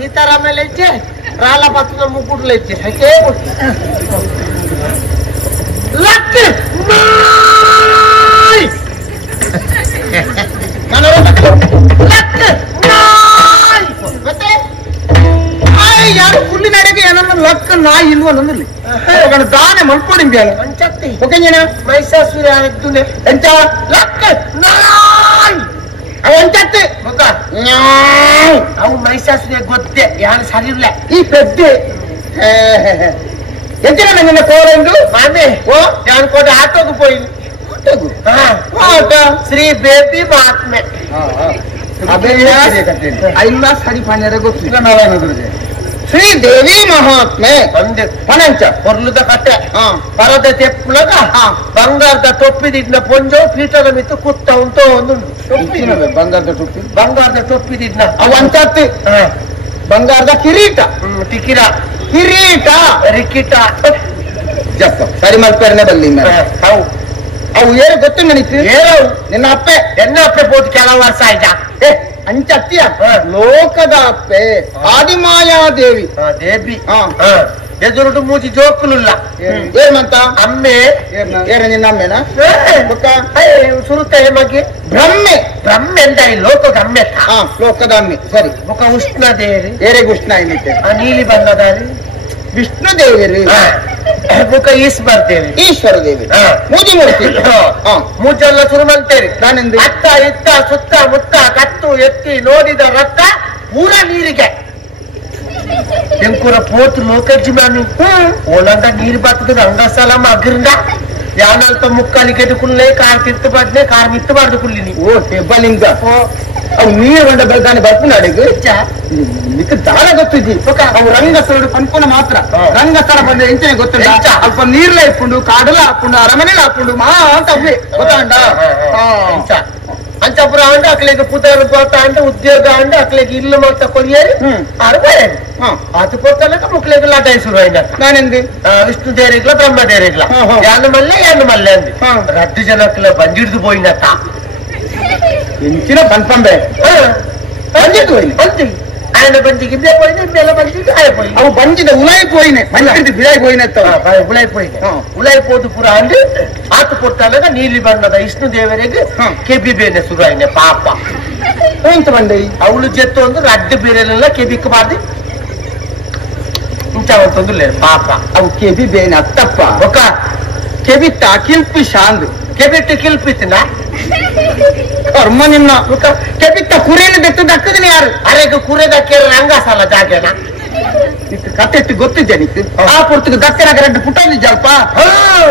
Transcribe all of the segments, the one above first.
సీతారామయ్య ఇచ్చే రాళ్ళ పత్తున ముగ్గుడులు ఇచ్చే ಯಾರು ಕುಳ್ಳಿ ನಡೆಗೆ ಏನನ್ನ ಲಕ್ಕ ನಾಯಿ ಇಲ್ವ ನಂದಿರ್ಲಿ ದಾನೆ ಮಲ್ಕೊಂಡಿದ್ಯಾಳ ಓಕೆ ಮೈಸಾಸುರ ಎಂತ ಲಕ್ಕ ನಾಯಿ ಅವಂಚತ್ತೆ ಮಗ ಅವು ಮೈಸಾಸುರ ಗೊತ್ತೇ ಯಾರು ಸರಿ ಇಲ್ಲ ಈ ಪೆದ್ದೆ ಎಂತ ನಿನ್ನ ಕೋರಂದು ಮಾಮೆ ಓ ಯಾರು ಕೋಟ ಆಟೋದು ಪೋಯಿ ಶ್ರೀ ಬೇಬಿ ಮಹಾತ್ಮೆ ಐಲ್ಲ ಸರಿ ಪಾಣ್ಯರ ಗೊತ್ತಿಲ್ಲ ನಾರಾಯಣ ಗುರುಜಿ ಶ್ರೀದೇವಿ ಮಹಾತ್ಮೆ ಪಣಂಚ ಪೊರ್ಲುದ ಕಟ್ಟೆ ಪರದ ತೆಪ್ಪುಳಗ ಬಂಗಾರದ ತೊಪ್ಪಿದಿದ್ನ ಪೊಂಜೋ ಪೀಠದ ಮಿತ್ತು ಕುತ್ತ ಉಂಟು ಒಂದು ಬಂಗಾರದ ತೊಪ್ಪಿದಿದ್ನ ಅವು ಅಂತತ್ತು ಬಂಗಾರದ ಕಿರೀಟ ಕಿರೀಟ ರಿಕಿಟ ಜಪ್ಪ ಸರಿ ಮಲ್ಪೇರನೆ ಬಲ್ಲಿ ಅವು ಅವು ಏನು ಗೊತ್ತು ನನಗೆ ಏನು ನಿನ್ನ ಅಪ್ಪೆ ಎನ್ನ ಅಪ್ಪೆ ಪೋತು ಕೆಲವು ವರ್ಷ ಆಯ್ತಾ ಅಂಚತ್ಯ ಲೋಕದ ಅಪ್ಪೆ ಆದಿಮಾಯಾದೇವಿ ದೇವಿ ಎದುರುಡು ಮೂಜಿ ಜೋಕುಲಿಲ್ಲ ಏನಂತ ಅಮ್ಮೆ ಏನ ನಿನ್ನ ಅಮ್ಮೆನ ಸುರುತ್ತ ಹೇಮಗೆ ಬ್ರಹ್ಮೆ ಬ್ರಹ್ಮೆ ಎಂದ ಲೋಕದ ಅಮ್ಮೆ ಲೋಕದ ಅಮ್ಮೆ ಸರಿ ಮುಖ ಉಷ್ಣ ದೇವಿ ಏರೆಗೆ ಉಷ್ಣ ಏನಿದೆ ನೀಲಿ ಬಣ್ಣದಾರಿ ವಿಷ್ಣು ದೇವಿ ಮುಖ ಈಶ್ವರ ದೇವಿ ಮೂಜಿ ಮೂರ್ತಿ ಮೂಜೆಲ್ಲ ಶುರು ಮಾಡ್ತೇವೆ ನಾನೆಂದು ಅತ್ತ ಇತ್ತ ಸುತ್ತ ಮುತ್ತ ಕತ್ತು ಎತ್ತಿ ನೋಡಿದ ರಕ್ತ ಪೂರ ನೀರಿಗೆ ಎಂಕೂರ ಪೋತು ಲೋಕಜ್ಜಿ ಮ್ಯಾಮಿ ಓಲಂದ ನೀರು ಬರ್ತದ ರಂಗಸ್ಥಳ ಮಗರಿಂದ ಯಾನಲ್ಪ ಮುಕ್ಕಾಲಿಗೆ ಕುಳ್ಳೆ ಕಾರ್ ತಿರ್ತು ಬಾಡ್ನೆ ಕಾರ್ ಮಿತ್ತು ಬಾರ್ದು ಕುಳ್ಳಿನಿ ಓ ಹೆಬ್ಬಲಿಂಗ ಅವು ನೀರು ಬಂದ ಬೆಳಗಾನೆ ಬರ್ಪುನ ಅಡಿಗೆ ಮಿಕ್ಕ ದಾಳ ಗೊತ್ತಿದ್ದಿ ಅವು ರಂಗಸ್ಥಳ ಪನ್ಪುನ ಮಾತ್ರ ರಂಗಸ್ಥಳ ಬಂದ ಎಂಚನೆ ಗೊತ್ತಿಲ್ಲ ಅಲ್ಪ ನೀರ್ಲ ಇಪ್ಪುಂಡು ಕಾಡಲ ಹಾಕೊಂಡು ಅರಮನೆಲ ಹಾಕೊಂಡು ಮಾ ಅಂತ ಅವ್ವೆ ಗೊತ್ತಾಂಡ ಅಂಚಪುರ ಅಂಡ ಅಕ್ಲೆಗೆ ಪುತಾರ ಕೋತ ಅಂಡ ಉದ್ಯೋಗ ಅಂಡ ಅಕ್ಲೆಗೆ ಇಲ್ಲು ಮಾತ ಕೊರಿಯರಿ ಅರ್ಬಾಯ ಅದು ಕೊತ್ತಲಕ ಮುಕ್ಲೆಗೆ ಲಾಟಾಯಿ ಶುರು ಆಯ್ತ ನಾನೆಂದು ವಿಷ್ಣು ದೇರಿಗ್ಲ ಬ್ರಹ್ಮ ದೇರಿಗ್ಲ ಯಾನು ಮಲ್ಲೆ ಅಂದಿ ರದ್ದು ಜನಕ್ಲ ಬಂಜಿಡ್ದು ಪೋಯಿನತ್ತ ಇಂಚಿನ ಪನ್ಪಂಬೆ ಬಂಜಿಡ್ದು ಹೋಯ್ನಿ ಬಂದಿ ఆయన బండికి ఇదే పోయింది ఇందులో బండికి ఆయన పోయింది అవి బండిన ఉలాయిపోయినాయి మంచి బిడాయిపోయినట్టు ఉలాయిపోతు పుర అండి ఆತು ಕೊಟ್ಟಾಗ ನೀಲಿ ಬಣ್ಣದ ವಿಷ್ಣು ದೇವರಿಗೆ ಕೆಬಿ ಬೇನೆ ಶುರು ಆಯ್ನೆ ಪಾಪ ಎಂತ ಬಂಡಿ ಅವಳು ಜೆತ್ತು ಒಂದು ರಡ್ಡು ಬೇರೆಲ್ಲ ಕೆಬಿಕ್ಕಬಾರ್ದು ಇಂಥವಂತೊಂದು లేదు ಪಾಪ ಅವು ಕೆಬಿ ಬೇನೆ ಅತ್ತಪ್ಪ ఒక ಕೆಬಿತ್ತ ಕಿಲ್ಪಿ ಶಾಂದ್ ಕೆಬಿಟ್ಟು ಕಿಲ್ಪಿತ್ತಿನ ಕರ್ಮ ನಿನ್ನ ಕೆಪಿತ್ತ ಕುರಿಯನ್ನು ಬೆತ್ತು ದಕ್ಕದಿನಿ ಯಾರು ಅರೆಗೆ ಕುರೆದಕ್ಕೆ ರಂಗಸಾಲ ಜಾಗೇನ ಕತೆ ಗೊತ್ತಿದ್ದೆ ನಿಕ್ಕು ಆ ಪುರ್ತಕ್ಕೆ ದಕ್ಕನಾಗ ರೆಡ್ಡು ಪುಟ್ಟದಿದ್ದಲ್ಪ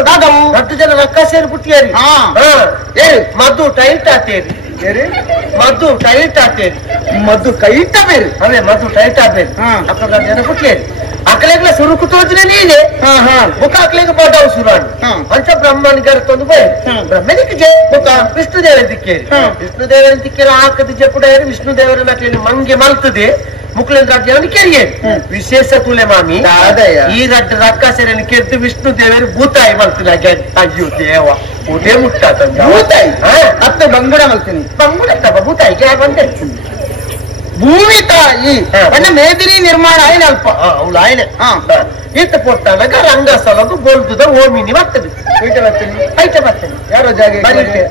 ದಾದವು 10 ಜನ ರೊಕ್ಕ ಸೇರಿ ಪುಟ್ಟಿಯಾರಿ ಮದ್ದು ಟೈಟ್ ಆತೇರಿ ಮದ್ದು ಟೈಟ್ ಆತೇರಿ ಮದ್ದು ಕೈಟ ಬೇರೆ ಅವೇ ಮದ್ದು ಟೈಟ್ ಆಗ್ಬೇಕು ಅಕ್ಕ ಜನ ಪುಟ್ಟಿಯಾರಿ ಅಕ್ಕಲೆಗ್ಲ ಸುರುಕು ತೋಜನೆ ನೀನೆ ಬುಕ್ಕ ಅಕ್ಕಲೆಗೆ ಬಡ್ಡವು ಸುರಾಡು ಅಂಚ ಬ್ರಹ್ಮನ್ ಗರ್ತೊಂದು ಬೈ ಬ್ರಹ್ಮನಿಗೆ ಬುಕ್ಕ ವಿಷ್ಣು ದೇವರ ದಿಕ್ಕೇರಿ ವಿಷ್ಣು ದೇವರ ದಿಕ್ಕೇರಿ ಹಾಕದ ಜಪುಡ ವಿಷ್ಣು ದೇವರ ನಕಲಿ ಮಂಗೆ ಮಲ್ತದೆ ಮುಕ್ಳಿನ ರಾಜ್ಯ ಕೆರಿಯೇರಿ ವಿಶೇಷ ತುಲೆ ಮಾಮಿ ಈ ರಕ್ಕ ಸೇರಿನ ಕೆದ್ದು ವಿಷ್ಣು ದೇವರು ಭೂತಾಯಿ ಮಲ್ತಿನ ಅಯ್ಯೋ ದೇವ ಉದೇ ಮುಟ್ಟಾತ ಭೂತಾಯಿ ಅತ್ತ ಬಂಗುಡ ಮಲ್ತೀನಿ ಬಂಗುಡ ಭೂತಾಯಿಗೆ ಯಾರು ಬಂದೆ ಭೂಮಿ ತಾಯಿ ಮೇದಿನಿ ನಿರ್ಮಾಣ ಆಯ್ನ ಅಲ್ಪ ಅವಳು ಆಯ್ನೆ ಈತ ಪೊಟ್ಟಾನಾಗ ರಂಗಸಲಗು ಬೋಲ್ದುದ ಓಮಿನಿ ಬರ್ತದೆ ಐಟ ಬರ್ತದೆ ಯಾರೋ ಜಾಗ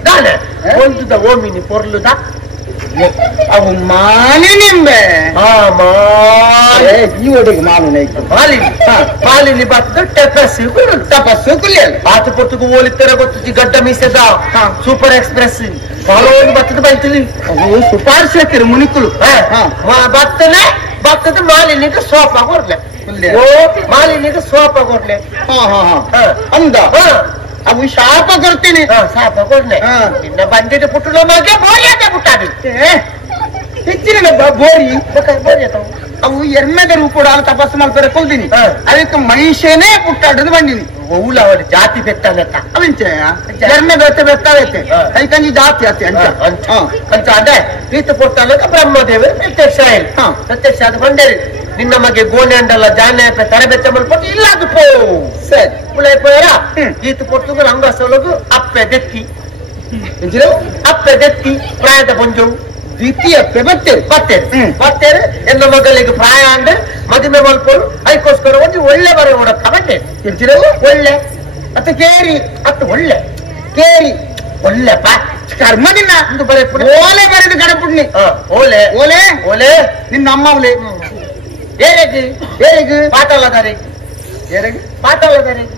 ನಾನೆ ಬೋಲ್ದುದ ಓಮಿನಿ ಪೊರ್ಲುದ ಅವು ಮಾಲಿ ನಿಂಬೆ ಈ ಒಡೆಗೆ ಮಾಲು ಮಾಲಿನಿ ಬರ್ತದೆ ಟಪಸ್ಸು ಕುಲಿಯಲ್ಲ ಆತ ಪೊರ್ತುಗು ಓಲಿತ್ತರ ಗೊತ್ತಿದ್ದು ಗಡ್ಡ ಮೀಸದ ಸೂಪರ್ ಎಕ್ಸ್ಪ್ರೆಸ್ ಫಾಲೋವರ್ ಬರ್ತದೆ ಬೈತಿಲಿ ಸುಪಾರಿಸಿ ಹಾಕಿರಿ ಮುನಿಕುಲು ಬರ್ತದೆ ಮಾಲಿನಿಗೆ ಸೋಪ ಕೊಡ್ಲೆ ಮಾಲಿನಿಗೆ ಸೋಪ ಕೊಡ್ಲೆ ಅಂದ ಅವು ಶಾಪ ಕೊಡ್ತೀನಿ ಶಾಪ ಕೊಡ್ಲೆ ನಿನ್ನ ಬಂದಿದ್ದ ಪುಟ್ಟುಲ ಮಗೆ ಬೋರಿಯಾದ ಪುಟ್ಟಾಡಿ ಹೆಚ್ಚಿನ ಬೋರಿ ಬೋರಿ ಅವು ಎರ್ಮೆದ ರೂಪಡ ತಪಸ್ಸು ಮಾಡ್ತಾರೆ ಕೊಲ್ದಿನಿ ಅದಕ್ಕೆ ಮನುಷ್ಯನೇ ಪುಟ್ಟಾಡದು ಬಂದಿನಿ ಊಲ ಅವಳು ಜಾತಿ ಬೆತ್ತನತ್ತ ಅವಂಚ ಎರ್ಮೆ ಬೆತ್ತ ಬೆತ್ತಾಗೈತೆ ಅದಕ್ಕಂಜಿ ಜಾತಿ ಆತಿ ಅಂತ ಅದೇ ಈತ ಪುಟ್ಟಾಗ ಬ್ರಹ್ಮದೇವರು ಪ್ರತ್ಯಕ್ಷ ಆದ ಬಂದೇರಿ ನಿನ್ನ ಮಗೆ ಗೋಣೆ ಅಂಡಲ್ಲ ಜಾನೆ ತರಬೇತಿ ಮಾಡ್ಕೊಂಡು ಇಲ್ಲ ಅದು ಪೋ ಸರಿ ಪುಳೈಪೋಯರ ಈತ ಪುಟ್ಟುಗು ರಂಗಸೊಳಗು ಅಪ್ಪೆ ದೆತ್ತಿ ಪ್ರಾಯದ ಬಂಜು ದ್ವಿತೀಯ ಬರ್ತೇನೆ ಎನ್ನ ಮಗಳಿಗೆ ಪ್ರಾಯ ಅಂದ್ರೆ ಮದುವೆ ಮಲ್ಕೊಂಡು ಅದಕ್ಕೋಸ್ಕರ ಒಂದು ಒಳ್ಳೆ ಬರ ನೋಡಕ್ಕ ಬಂದೆ ಒಳ್ಳೆ ಅತ್ತ ಕೇರಿ ಅತ್ತು ಒಳ್ಳೆ ಕೇರಿ ಒಳ್ಳೆ ಕರ್ಮದಿನ ಒಂದು ಬರೀ ಓಲೆ ಬರೆದು ಗಡಪುಡ್ನಿ ಓಲೆ ಓಲೆ ಓಲೆ ನಿನ್ನ ಅಮ್ಮ ಅವಳೆ ಏರೆಗೆ ಪಾಠಲದಾರಿಗೆ ಏರೆಗೆ ಪಾಠಲದಾರಿಗೆ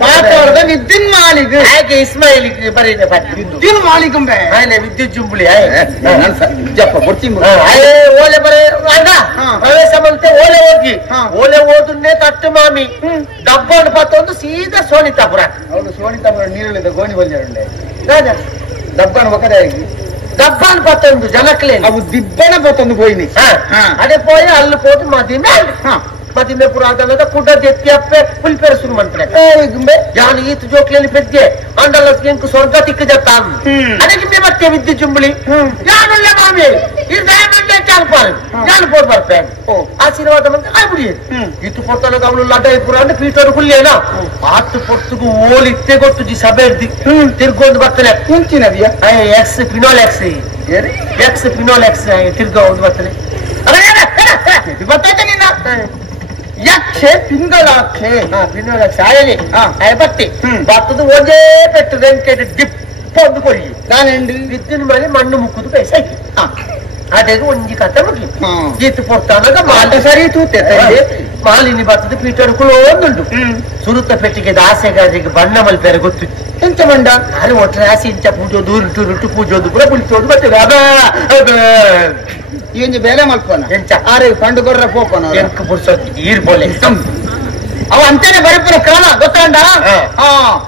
ಪಾಠದ ವಿದ್ಯುನ್ ಮಾಲಿಗೆ ಹಾಗೆ ಇಸ್ಮಾಯಿಲಿಗೆ ಬರೀದೆ ವಿದ್ಯುನ್ ಮಾಲಿಕಂಬೆ ವಿದ್ಯುತ್ ಜುಂಬುಳಿ ಜಪ್ಪ ಬರ್ತೀನಿ ಓಲೆ ಬರೀ ಪ್ರವೇಶ ಮಂತೆ ಓಲೆ ಹೋಗಿ ಓಲೆ ಓದನ್ನೇ ತಟ್ಟು ಮಾಮಿ ಡಬ್ಬನ್ನು ಪತ್ತೊಂದು ಸೀದಾ ಸೋನಿತಾಪುರ ಅವಳು ಸೋನಿತಾಪುರ ನೀರುಳಿದ ಗೋಣಿ ಬಲ್ಲೆ ಡಬ್ಬನ ಒಕ್ಕಡೆ ಆಗಿ ಡಬ್ಬನ್ ಪತ್ತೊಂದು ಜನಕ್ಲೆ ಅವು ದಿಬ್ಬನ ಪತ್ತೊಂದು ಹೋಯ್ನಿ ಅದೇ ಪೋಯಿ ಅಲ್ಲಿ ಹೋದು ಮದಿಮೆ ಪುರಾತನದ ಕುಡ್ಡ ಎತ್ತಿ ಅಪ್ಪೆ ಪುಲ್ಪೇರ ಶುರು ಮಾಡ್ತಾರೆ ಯಾನು ಈತ ಜೋಕ್ಲಲ್ಲಿ ಪೆದ್ದೆ ಅಂಡಲ್ಲ ಎಂಕು ಸ್ವರ್ಗ ತಿಕ್ಕಜತ್ತ ಅದಕ್ಕೆ ಮತ್ತೆ ವಿದ್ಯುತ್ ಜುಂಬಳಿ ಯಾನುಳ್ಳ ಮಾಮಿ ಈ ದಯಮಂಡೆ ಚಾಲ್ಪಾಲ್ ಯಾನು ಪೋದ್ ಬರ್ಪೆ ಆಶೀರ್ವಾದ ಮಂತೆ ಆಗ್ಬಿಡಿ ಈತು ಪೊರ್ತನಗ ಅವಳು ಲಡ್ಡಾಯಿಪುರ ಅಂದ್ರೆ ಪೀಟೋರು ಕುಲ್ಲೇನ ಆತು ಪೊರ್ತುಗು ಓಲಿತ್ತೆ ಗೊತ್ತು ಸಭೆ ಇರ್ದಿ ತಿರ್ಗೊಂಡು ಬರ್ತಾನೆ ಮುಂಚಿನದಿಯ ಎಕ್ಸ್ ಫಿನೋಲ್ ಎಕ್ಸ್ ತಿರ್ಗ ಒಂದು ಬರ್ತಾನೆ ಗೊತ್ತಾಯ್ತ ನಿನ್ನ ಯಕ್ಷೆ ಪಿಂಗಳಾಕ್ಷೆ ಪಿಂಗಳಾಕ್ಷೆ ಆಯಲಿ ಬತ್ತಿ ಬತ್ತದ ಒಂದೇ ಪೆಟ್ಟು ವೆಂಕಟ ಡಿಪ್ ಒಂದು ಕೊಡಿ ನಾನೆಂದು ವಿದ್ಯುನ್ ಮೇಲೆ ಮಣ್ಣು ಮುಕ್ಕುದು ಕೈಸಾಕಿ ಅದೇ ಒಂಜಿ ಕತೆ ಮುಗಿ ಗೀತು ಪೊರ್ತಾನಾಗ ಮಾಟ ಸರಿ ತೂತೆ ಮಾಲಿನಿ ಬರ್ತದೆ ಪೀಟರ್ಕುಳು ಒಂದುಂಟು ಸುರುತ್ತ ಪೆಟ್ಟಿಗೆ ಆಸೆಗಾರಿಗೆ ಬಣ್ಣ ಮಲ್ಪೇರೆ ಗೊತ್ತಿತ್ತು ಎಂತ ಮಂಡ ನಾನು ಒಟ್ಟರೆ ಆಸೆ ಇಂಚ ಪೂಜೋದು ಉರುಟು ಪೂಜೋದು ಕೂಡ ಪುಳಿಸೋದು ಬರ್ತದೆ ಈ ಬೇಲೆ ಮಲ್ಪನ ಎಂಚ ಆರೆ ಕಂಡು ಕೊಡ್ರ ಪೋಪನ ಎಂಕ ಪುರ್ಸೋದು ಈರ್ ಬೋಲೆ ಅವ ಅಂತಾನೆ ಬರಪುರ ಕ್ರಮ ಗೊತ್ತಾಂಡ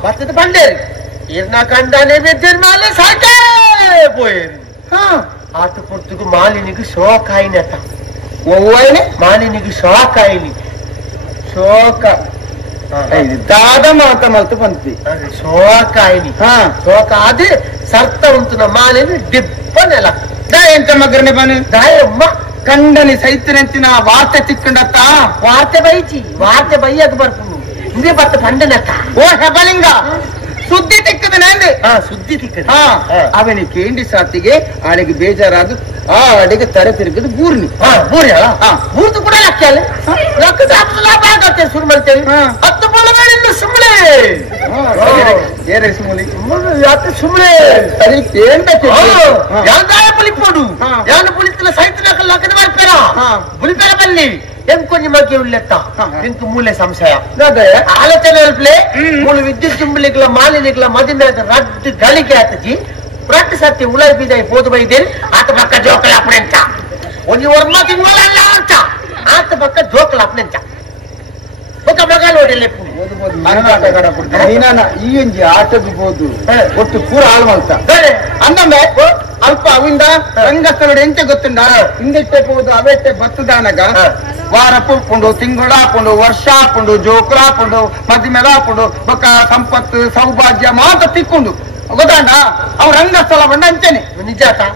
ಬರ್ತದೆ ಬಂಡೇರಿ ಈರ್ನ ಕಂಡಾನೆ ಬಿದ್ದಿನ ಮಾಲೆ ಸಾಕೆ ಪೋಯೇರಿ ಆತ ಪುರ್ತುಗು ಮಾಲಿನಿಗೆ ಶೋಕಾಯಿನತ ಒವ್ವನೆ ಮಾಲಿನಿಗೆ ಶೋಕಾಯಿನಿ ಶೋಕ ದಾದ ಮಾತ ಮಲ್ತು ಬಂತಿ ಶೋಕಾಯಿನಿ ಶೋಕ ಅದೇ ಸರ್ತ ಉಂಟು ನಮ್ಮ ಮಾಲಿನಿ ದಿಬ್ಬನೆಲ್ಲ ಎಂತ ಮಗರನೆ ಬನ್ನಿ ದಾಯಮ್ಮ ಕಂಡನಿ ಸೈತಿನಂಚಿನ ವಾರ್ತೆ ತಿಕ್ಕೊಂಡತ್ತ ವಾರ್ತೆ ಬೈಯಕ್ ಬರ್ಪುನು ಇದೇ ಬತ್ತ ಪಂಡನತ್ತ ಓ ಹೆಬಲಿಂಗ ಸುದ್ದಿ ತಿಕ್ಕದನೆ ಸುದ್ದಿ ತಿಕ್ಕದ ಅವನಿಗೆ ಕೇಂಡಿ ಸಾತಿಗೆ ಆಡಿಗೆ ಬೇಜಾರಾದ ಆ ಅಡಿಗೆ ತರೆ ತಿರುಗದು ಬೂರ್ನಿ ಬೂರಿ ಬೂರ್ದು ಕೂಡ ಲೆಕ್ಕ ಅಲ್ಲ ಲೆಕ್ಕದ ಲಾಭ ಆಗತ್ತೆ ಶುರು ಮಾಡ್ತೇವೆ 10 ಬಲಗಳಿಂದ ಸುಮ್ಮನೆ ಏನೇ ಸುಮ್ಮನೆ ಯಾಕೆ ಸುಮ್ಮನೆ ಸರಿ ಕೇಂಡ ಯಾವ್ದಾಯ ಪುಲಿಪೋಡು ಯಾನು ಪುಲಿತಿನ ಸೈತಿನ ಲಕ್ಕದ ಬರ್ತಾರ ಪುಲಿಪೇರ ಬಲ್ಲಿ ಎಂಕೊಂಜಿ ಮಗ್ಗೆ ಉಳ್ಳೆತ್ತ ಎಂಕು ಮೂಲೆ ಸಂಶಯ ಆಲೋಚನೆ ಮೂಲ ವಿದ್ಯುತ್ ಚುಂಬಲಿಗಳ ಮಾಲಿನ್ಯಗಳ ಮದಿಮೆದ ರದ್ದು ಗಳಿಗೆ ಆತಜಿ ಪ್ರಾಕ್ಟೀಸ್ ಆಗ್ತಿ ಉಳೈ ಬೀಜ ಪೋದು ಬೈದೇರಿ ಆತ ಪಕ್ಕ ಜೋಕಲ ಅಪ್ಪನೆಂಚ ಒಂದು ವರ್ಮ ತಿಂಗಳಲ್ಲ ಅಂತ ಆತ ಪಕ್ಕ ಜೋಕಲ ಅಪ್ಪನೆಂಚ ఒక బగాలు ఓడలే ಈ ಒಂಜಿ ಆಟದ್ದು ಒಟ್ಟು ಪೂರ ಹಾಳು ಮಾಡ್ತ ಅಂದಮ್ಮೆ ಅಲ್ಪ ಅವಿಂದ ರಂಗಸ್ಥಳ ಎಂತ ಗೊತ್ತುಂಡ ಹಿಂದೆಟ್ಟೆ ಹೋದು ಅವೆಟ್ಟೆ ಬತ್ತದಾನಗ ವಾರ ಪುಲ್ಕೊಂಡು ತಿಂಗಳ ಹಾಕೊಂಡು ವರ್ಷ ಹಾಕೊಂಡು ಜೋಕುಲ ಹಾಕೊಂಡು ಮದಿಮೆಲ ಹಾಕೊಂಡು ಬೊಕ್ಕ ಸಂಪತ್ತು ಸೌಭಾಗ್ಯ ಮಾತ್ರ ತಿಕ್ಕೊಂಡು ಗೊತ್ತಾಂಡ ಅವ್ ರಂಗಸ್ಥಳ ಬಂಡ ಅಂಚನೆ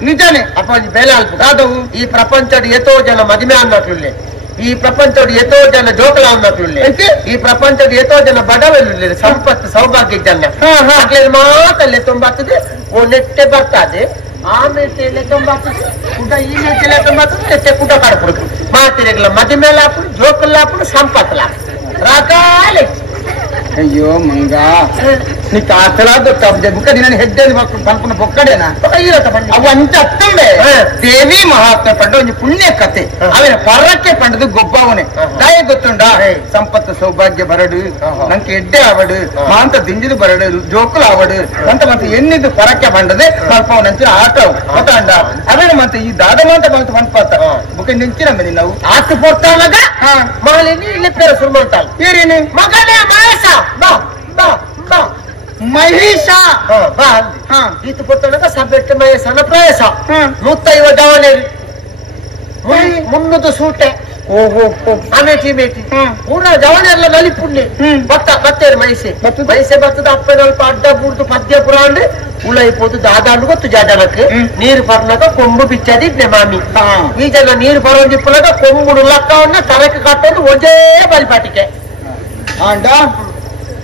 ನಿಜಾನೆ ಅಪ್ಪಾಜಿ ಬೇಲೆ ಅಲ್ಪ ಕಾದವು ಈ ಪ್ರಪಂಚದ ಎಷ್ಟೋ ಜನ ಮದಿಮೆ ಅನ್ನೋಟ್ಲೆ ಈ ಪ್ರಪಂಚದ ಎಷ್ಟೋ ಜನ ಜೋಕಲ ಅನ್ನೋಟ್ಲೆ ಈ ಪ್ರಪಂಚದ ಎಷ್ಟೋ ಜನ ಬಡವಲ್ಲಿ ಸಂಪತ್ತು ಸೌಭಾಗ್ಯ ಜನ ಮಾತಲ್ಲೇ ತೊಂಬತ್ತದೆ ಓ ನೆಟ್ಟೆ ಬರ್ತದೆ ಆಮೇಲೆ ತೊಂಬತ್ತದೆ ಕುಟ ಈ ಮೇಟೆಲೆ ತೊಂಬತ್ತದೆ ನೆಟ್ಟೆ ಕುಟ ಕಾಡ್ಬಿಡುದು ಮಾತಿರೆಗಳ ಮದಿಮೆಲ್ಲ ಹಾಕೊಂಡು ಜೋಕಲ್ಲ ಹಾಕೊಂಡು ಸಂಪತ್ತಲ್ಲ ರಾಕಾಲೆ ಅಯ್ಯೋ ಮಂಗ ನೀ ಕಾಸಲಾದ ಬುಕ್ಕದಿ ನಾನು ಹೆಜ್ಜೆ ಪಂಪನ ಬೊಕ್ಕಡೇನ ಅವು ಅಂತ ಅತ್ತಂಬೆ ದೇವಿ ಮಹಾತ್ಮ ಪಂಡ ಒಂದು ಪುಣ್ಯ ಕತೆ ಅವನ ಪರಕ್ಕೆ ಪಂಡದು ಗೊಬ್ಬವನೆ ದಯ ಗೊತ್ತುಂಡ ಸಂಪತ್ತು ಸೌಭಾಗ್ಯ ಬರಡು ನಂಗೆ ಎಡ್ಡೆ ಆವಡು ಮಾಂತ ದಿಂಜಿದು ಬರಡು ಜೋಕುಲು ಆವಡು ಅಂತ ಮತ್ತೆ ಎನ್ನಿದ್ದು ಪರಕ್ಕೆ ಪಂಡದೆ ಸ್ವಲ್ಪ ನಂಚಿನ ಆಟವು ಗೊತ್ತಾಂಡ ಅವೇನು ಮತ್ತೆ ಈ ದಾದ ಮಾಂತ ಬಂತು ಪಂಪಾತ ಬುಕ್ಕ ನಿಂಚಿನ ಮೇಲೆ ನಾವು ಆತು ಪೊಟ್ಟಾಗ ಮಾಲಿನಿ ಇಲ್ಲಿ ಪೇರ ಶುರು ಮಾಡ್ತಾಳ ಏನೇನು ಮಗನೇ ಮಹೇಶ ಬಾ ಬಾ ಬಾ ಮಹೇಶ ಈತು ಪೊಟ್ಟಣಗ ಸಬ್ಬೆಟ್ಟು ಮಹೇಶನ ಪ್ರವೇಶ 150 ಜವನೇರಿ ಮುನ್ನೂದು ಸೂಟೆ ಅಮೇಟಿ ಮೇಟಿ ಪೂರ ಜವನೆಲ್ಲ ನಲಿಪುಣ್ಣೆ ಬತ್ತೇರು ಮೈಸೆ ಬರ್ತದ ಅಪ್ಪನ ಅಲ್ಪ ಅಡ್ಡ ಬೂರ್ದು ಪದ್ಯ ಪುರಾಣ ಉಳೈಪೋದು ದಾದಾಂಡು ಗೊತ್ತು ಜಾಜನಕ್ಕೆ ನೀರು ಬರ್ನಾಗ ಕೊಂಬು ಬಿಚ್ಚದಿದ್ನೆ ಮಾಮಿ ಈ ಜನ ನೀರು ಬರೋದಿಪ್ಪನಾಗ ಕೊಂಬುಡು ಲಕ್ಕವನ್ನ ತರಕ್ಕೆ ಕಟ್ಟೋದು ಒಂದೇ ಬಲಿಪಾಟಿಕೆ ಆಂಡ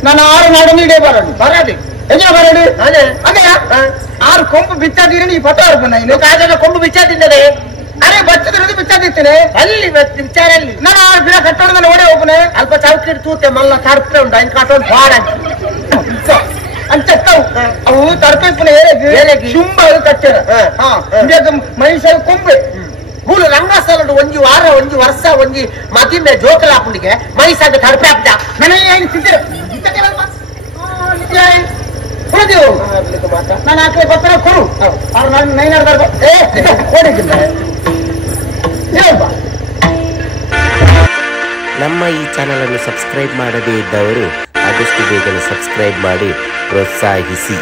ನಾನು 6 ನಾಡು ನೀಡೇ ಬರಡು ಹೆಂಗ ಬರಡು ಅದೇ ಅದೇ 6 ಕೊಂಬು ಬಿಚ್ಚಾದೀರಿ ನೀ ಪಟಾರು ಬನ್ನ ಇನ್ನು ಕಾಜನ ಕೊಂಬು ಬಿಚ್ಚಾದಿದ್ದರೆ ಅರೆ ಬಚ್ಚದ್ರದ್ದು ಬಿಚ್ಚಾದಿತ್ತೇನೆ ಅಲ್ಲಿ ವಿಚಾರ ಅಲ್ಲಿ ನಾನು 6 ಬಿಡ ಕಟ್ಟೋಣ ನಾನು ಓಡೇ ಹೋಗ್ನೆ ಅಲ್ಪ ಚೌಕಿಡ್ ತೂತೆ ಮಲ್ಲ ತರ್ಪೆ ಉಂಟು ಅನ್ ಕಾಟೋನ್ ಬಾಡ ಅಂಚತ್ತವು ಅವು ತರ್ಪೆ ಪುನ ಏರೆಗಿ ಶುಂಭ ಕಚ್ಚರ ಮನುಷ್ಯ ಕೊಂಬೆ ಮೂಲ ರಂಗಸ್ಥಳ ಒಂಜಿ ವಾರ ಒಂಜಿ ವರ್ಷ ಒಂಜಿ ಮದಿಮೆ ಜೋಕಲ ಹಾಕೊಂಡಿಗೆ ಮೈಸಾಗ ತರ್ಪೆ ಹಾಕ್ದ ನನಗೆ ಸಿದ್ಧರು ನಾನು ಆಕಡೆ ಬರ್ತಾರ ಕೊಡು ಅವ್ರು ನಾನು ನೈನಾಡ್ದಾರ ಓಡಿದ್ದಿಲ್ಲ ನಮ್ಮ ಈ ಚಾನಲ್ ಅನ್ನು ಸಬ್ಸ್ಕ್ರೈಬ್ ಮಾಡದೇ ಇದ್ದವರು ಆದಷ್ಟು ಬೇಗನೆ ಸಬ್ಸ್ಕ್ರೈಬ್ ಮಾಡಿ ಪ್ರೋತ್ಸಾಹಿಸಿ.